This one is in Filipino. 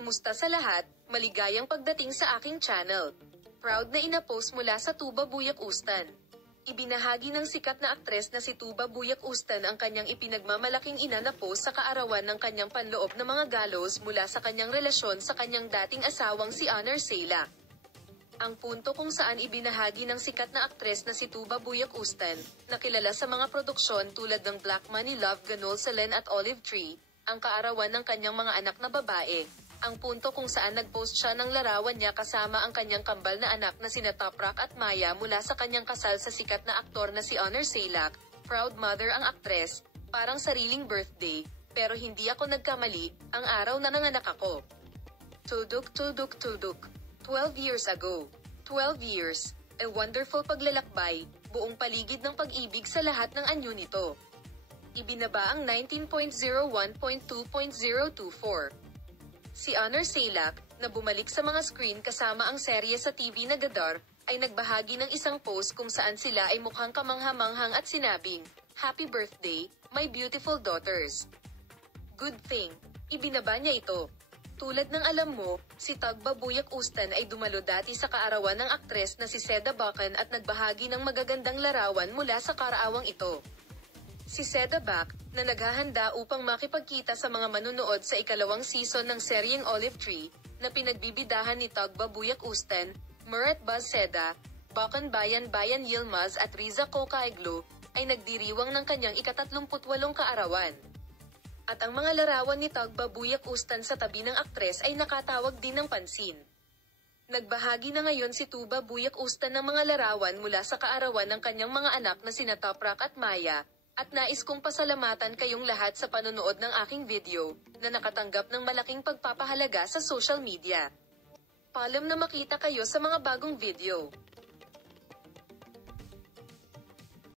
Kumusta sa lahat? Maligayang pagdating sa aking channel. Proud na ina-post mula sa Tuba Buyak Ustan. Ibinahagi ng sikat na aktres na si Tuba Buyak Ustan ang kanyang ipinagmamalaking ina na post sa kaarawan ng kanyang panloob na mga galos mula sa kanyang relasyon sa kanyang dating asawang si Honor Sailak. Ang punto kung saan ibinahagi ng sikat na aktres na si Tuba Buyak Ustan, na kilala sa mga produksyon tulad ng Black Money Love Ganol sa Len at Olive Tree, ang kaarawan ng kanyang mga anak na babae. Ang punto kung saan nagpost siya ng larawan niya kasama ang kanyang kambal na anak na sina Toprak at Maya mula sa kanyang kasal sa sikat na aktor na si Honor Sailak. Proud mother ang aktres, parang sariling birthday, pero hindi ako nagkamali, ang araw na nanganak ako. Tulduk tulduk tulduk. 12 years ago. 12 years. A wonderful paglalakbay, buong paligid ng pag-ibig sa lahat ng anyo nito. Ibinaba ang 19.01.2.024. Si Honor Sailak, na bumalik sa mga screen kasama ang serye sa TV na Gadar, ay nagbahagi ng isang post kung saan sila ay mukhang kamangha-manghang at sinabing, "Happy birthday, my beautiful daughters." Good thing, ibinaba niya ito. Tulad ng alam mo, si Tuba Buyak Ustan ay dumalo dati sa kaarawan ng aktres na si Seda Bacan at nagbahagi ng magagandang larawan mula sa karaawang ito. Si Seda Bac, na naghahanda upang makipagkita sa mga manunood sa ikalawang season ng seryeng Olive Tree, na pinagbibidahan ni Tuba Buyak Ustan, Murat Baz Seda, Bacan Bayan Bayan Yilmaz at Riza Cocaiglo, ay nagdiriwang ng kanyang ika-38 kaarawan. At ang mga larawan ni Tuba Buyak Ustan sa tabi ng aktres ay nakatawag din ng pansin. Nagbahagi na ngayon si Tuba Buyak Ustan ng mga larawan mula sa kaarawan ng kanyang mga anak na sina Toprak at Maya, at nais kong pasalamatan kayong lahat sa panonood ng aking video, na nakatanggap ng malaking pagpapahalaga sa social media. Paalam na makita kayo sa mga bagong video.